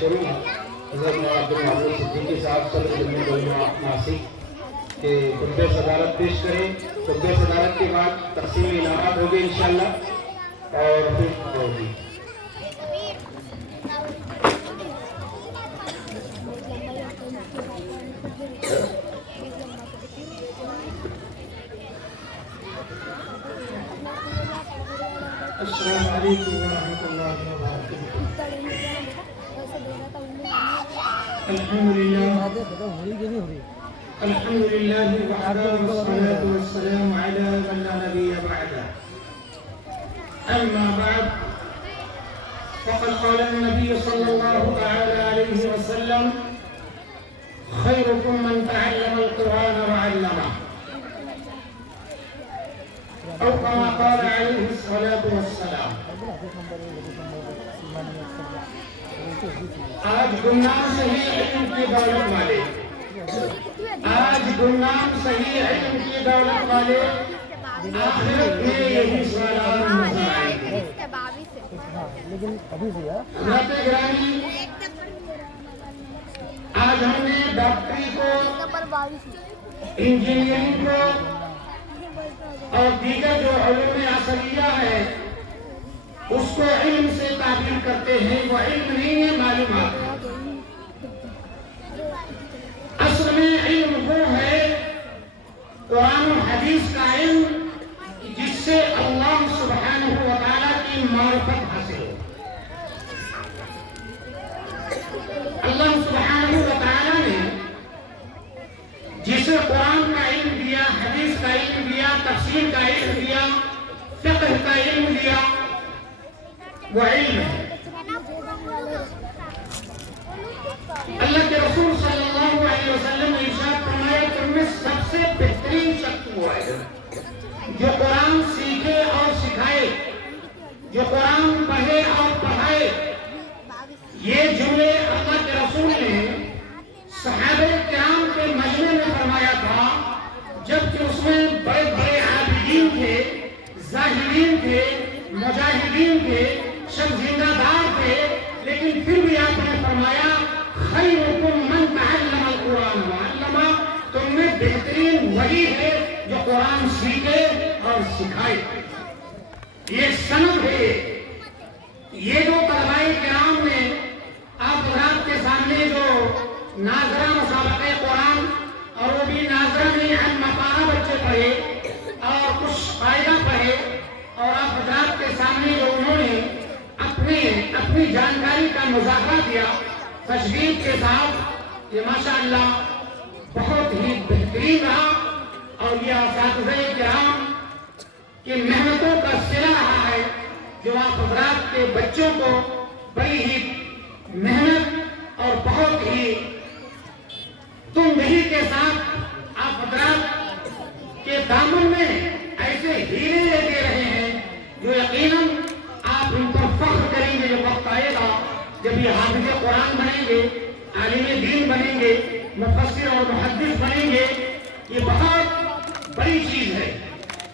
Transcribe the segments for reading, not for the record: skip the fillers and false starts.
شروع حضرت مولانا عبد المعبود صدیقی صاحب صدر جمعیت علماء ناسک کے خطبہ صدارت پیش کریں. خطبہ صدارت کے بعد تقسیم انعامات ہوگی انشاءاللہ اور پھر ہوگی. السلام علیکم ورحمۃ اللہ وبرکاتہ. الحمد لله وحده والصلاة والسلام على من لا نبي بعده. أما بعد فقد قال النبي صلى الله تعالى عليه وسلم خيركم من تعلم القرآن وعلمه أو كما قال عليه الصلاة والسلام. آج گمنام صحیح علم کی دولت والے آخرت میں یہی سوالات نظر آئیں گے. حضرت گرامی، آج ہم نے ڈاکٹری کو، انجینئرنگ کو اور دیگر جو علوم اصلیہ ہے اس کو علم سے تعبیر کرتے ہیں. وہ علم نہیں ہے، معلومات ہے. اصل میں علم وہ ہے قرآن و حدیث کا علم جس سے اللہ سبحانہ و تعالیٰ کی معرفت حاصل ہو. اللہ سبحانہ و تعالیٰ نے جسے قرآن کا علم دیا، حدیث کا علم دیا، تفسیر کا علم دیا، فقہ کا علم دیا، وہ علم ہے. اللہ کے رسول صلی اللہ علیہ وسلم نے ارشاد فرمایا کہ ان میں سب سے بہترین شخص وہ ہے جو قرآن سیکھے اور سکھائے، جو قرآن پڑھے اور پڑھائے. یہ جملے اللہ کے رسول نے صحابہ کرام کے مجمع میں فرمایا تھا جبکہ اس میں بڑے بڑے عابدین تھے، زاہدین تھے، مجاہدین تھے، سب زندہ دار تھے، لیکن پھر بھی آپ نے فرمایا خیرکم من تعلم القرآن وعلمہ. تم میں بہترین وہی ہے جو قرآن سیکھے اور سکھائے. یہ سند ہے. یہ جو طلباء کرام نے آپ حضرات کے سامنے جو ناظرہ مسابقہ قرآن، اور وہ بھی ناظرہ نہیں مقارہ بچے پڑھے اور کچھ قاعدہ پڑھے، اور آپ حضرات کے سامنے جو انہوں نے اپنی جانکاری کا مظاہرہ کیا تشریف کے ساتھ، یہ ماشاءاللہ بہت ہی بہترین رہا. اور یہ اساتذہ کرام کی محنتوں کا صلہ رہا ہے جو آپ حضرات کے بچوں کو بڑی ہی محنت اور بہت ہی تندہی کے ساتھ آپ حضرات کے دامن میں ایسے ہیرے دے رہے ہیں جو یقیناً آپ ان پر فخر کریں گے. جو وقت آئے گا جب یہ حافظ قرآن بنیں گے، عالم دین بنیں گے، مفسر اور محدث بنیں گے، یہ بہت بڑی چیز ہے.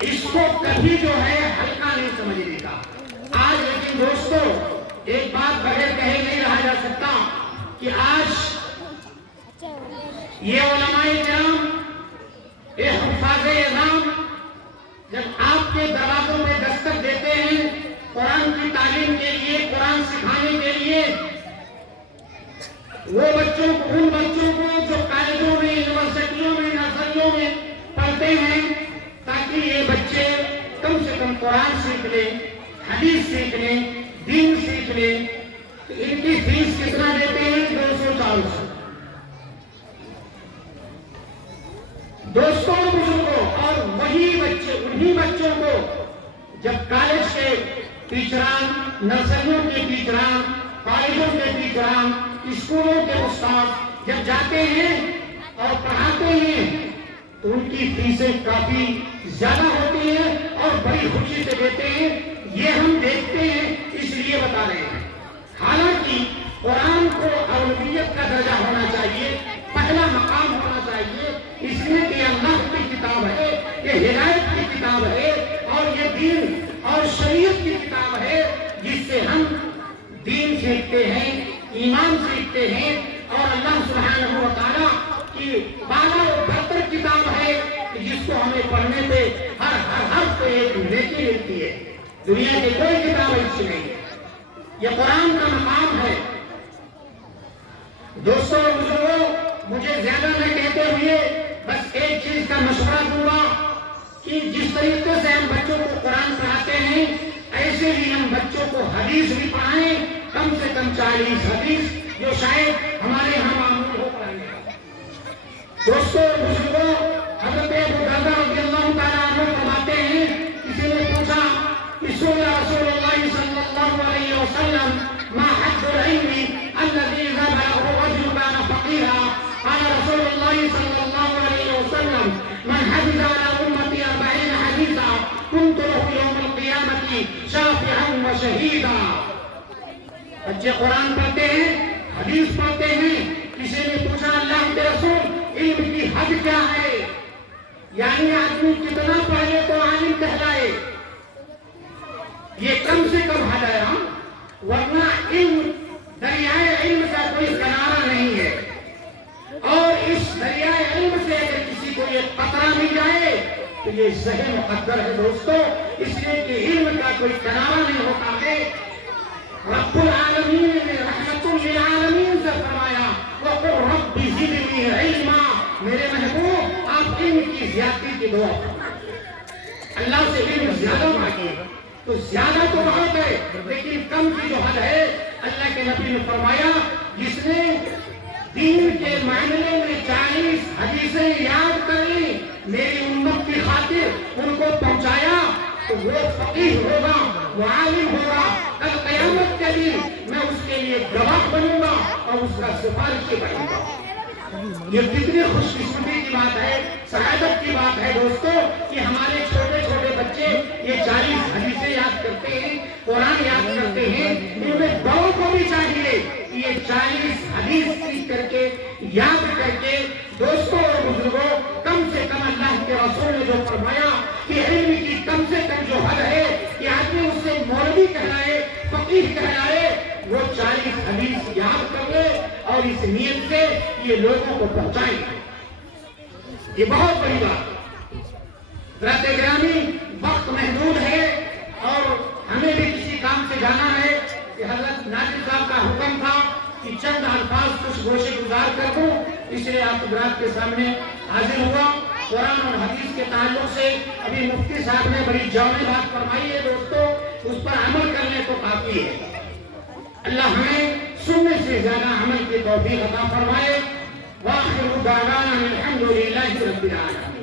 اس کو کبھی جو ہے ہلکا نہیں سمجھنے کا. آج لیکن دوستو ایک بات بغیر کہے نہیں رہا جا سکتا کہ آج یہ علماء کرام، یہ حفاظ اعظام جب آپ کے دروازوں میں دستک دیتے ہیں قرآن کی تعلیم کے لیے، قرآن سکھانے کے لیے، وہ بچوں کو، ان بچوں کو جو کالجوں میں، یونیورسٹیوں میں، نرسریوں میں پڑھتے ہیں، تاکہ یہ بچے کم سے کم قرآن سیکھ لیں، حدیث سیکھ لیں، دین سیکھ لیں. تو ان کی فیس کتنا دیتے ہیں؟ 200-400. دوستوں بزرگوں، اور وہی بچے، انہی بچوں کو جب کالج کے ٹیچران، نرسریوں کے ٹیچران، کالجوں کے ٹیچران، اسکولوں کے استاد جب جاتے ہیں اور پڑھاتے ہیں تو ان کی فیسیں کافی زیادہ ہوتی ہیں اور بڑی خوشی سے دیتے ہیں. یہ ہم دیکھتے ہیں، اس لیے بتا رہے ہیں. حالانکہ قرآن کو اولویت کا درجہ ہونا چاہیے، پہلا مقام ہونا چاہیے، اس لیے کہ اللہ کی کتاب ہے، یہ ہدایت کی کتاب ہے، اور یہ دین اور شریعت کی کتاب ہے جس سے ہم دین سیکھتے ہیں، ایمان سیکھتے ہیں، اور اللہ سبحانہ و تعالیٰ کی بالا و برتر کتاب ہے کہ جس کو ہمیں پڑھنے پہ ہر حرف پہ ایک نیکی ملتی ہے. دنیا کی کوئی کتاب ایسی نہیں ہے. یہ قرآن کا مقام ہے. دوستوں بزرگوں، مجھے زیادہ نہ کہتے ہوئے بس ایک چیز کا مشورہ دوں گا کہ جس طریقے سے ہم بچوں کو قرآن پڑھاتے ہیں، ایسے ہی ہم بچوں کو حدیث بھی پڑھائیں، کم سے کم 40 حدیث، جو شاید ہمارے یہاں معمول ہو پڑھنے کا. دوستوں بزرگوں، حضرت ابو درداء رضی اللہ تعالیٰ عنہ فرماتے ہیں، کسی نے پوچھا کہ سئل رسول اللہ صلی اللہ علیہ وسلم ما حد العلم الذي إذا بلغه الرجل كان فقيها؟ قال رسول الله صلى الله عليه وسلم من حفظ على أمتي 40 حديثا كنت له يوم القيامة شافعا وشهيدا. بچے قرآن پڑھتے ہیں، حدیث پڑھتے ہیں. کسی نے پوچھا اللہ کے رسول علم کی حد کیا ہے؟ یعنی آدمی کتنا پڑھے تو عالم کہلائے؟ یہ کم سے کم حد ہے. ورنہ علم، دریائے علم کا کوئی کنارہ نہیں ہے. اور اس دریائے علم سے اگر کسی کو یہ قطرہ مل جائے تو یہ زہر مقدر ہے دوستو، اس لیے کہ علم کا کوئی کنارہ نہیں ہوتا ہے. رب العالمین نے رحمت للعالمین سے فرمایا وَقُلْ رَبِّ زِدْنِي عِلْمًا. میرے محبوب، آپ علم کی زیادتی کی دعا کریں، اللہ سے علم زیادہ مانگیے. تو زیادہ تو بہت ہے، لیکن کم کی جو حد ہے، اللہ کے نبی نے فرمایا جس نے دین کے معاملے میں 40 حدیثیں یاد کر لی، میری امت کی خاطر ان کو پہنچایا، تو وہ فقیہ ہوگا، وہ عالم ہوگا. کل قیامت کے دن میں اس کے لیے گواہ بنوں گا اور اس کا سفارشی بنوں گا. یہ کتنی خوش قسمتی کی بات ہے، سعادت کی بات ہے دوستو کہ ہمارے چھوٹے چھوٹے بچے یہ 40 حدیثیں یاد کرتے ہیں، قرآن یاد کرتے ہیں. ان میں بڑوں کو بھی چاہیے کہ یہ 40 حدیث سیکھ کر کے، یاد کر کے، دوستوں اور بزرگوں، کم سے کم اللہ کے رسول نے جو فرمایا کہ علم کی کم سے کم جو حد ہے کہ آدمی اس سے مولوی کہلائے، فقیہ کہلائے، وہ 40 حدیث یاد کر لے اور اس نیت سے یہ لوگوں کو پہنچائیں. یہ بہت بڑی بات ہے. حضرات گرامی، وقت محدود ہے اور ہمیں بھی کسی کام سے جانا ہے. کہ حضرت ناظر صاحب کا حکم تھا کہ چند الفاظ کچھ گوشے گزار کر دوں، اس لیے آپ حضرات کے سامنے حاضر ہوا. قرآن اور حدیث کے تعلق سے ابھی مفتی صاحب نے بڑی جامع بات فرمائی ہے دوستو، اس پر عمل کرنے تو کافی ہے. اللہ ہمیں سننے سے زیادہ عمل کی توفیق عطا فرمائے. وآخر دعوانا الحمد للہ رب العالمین.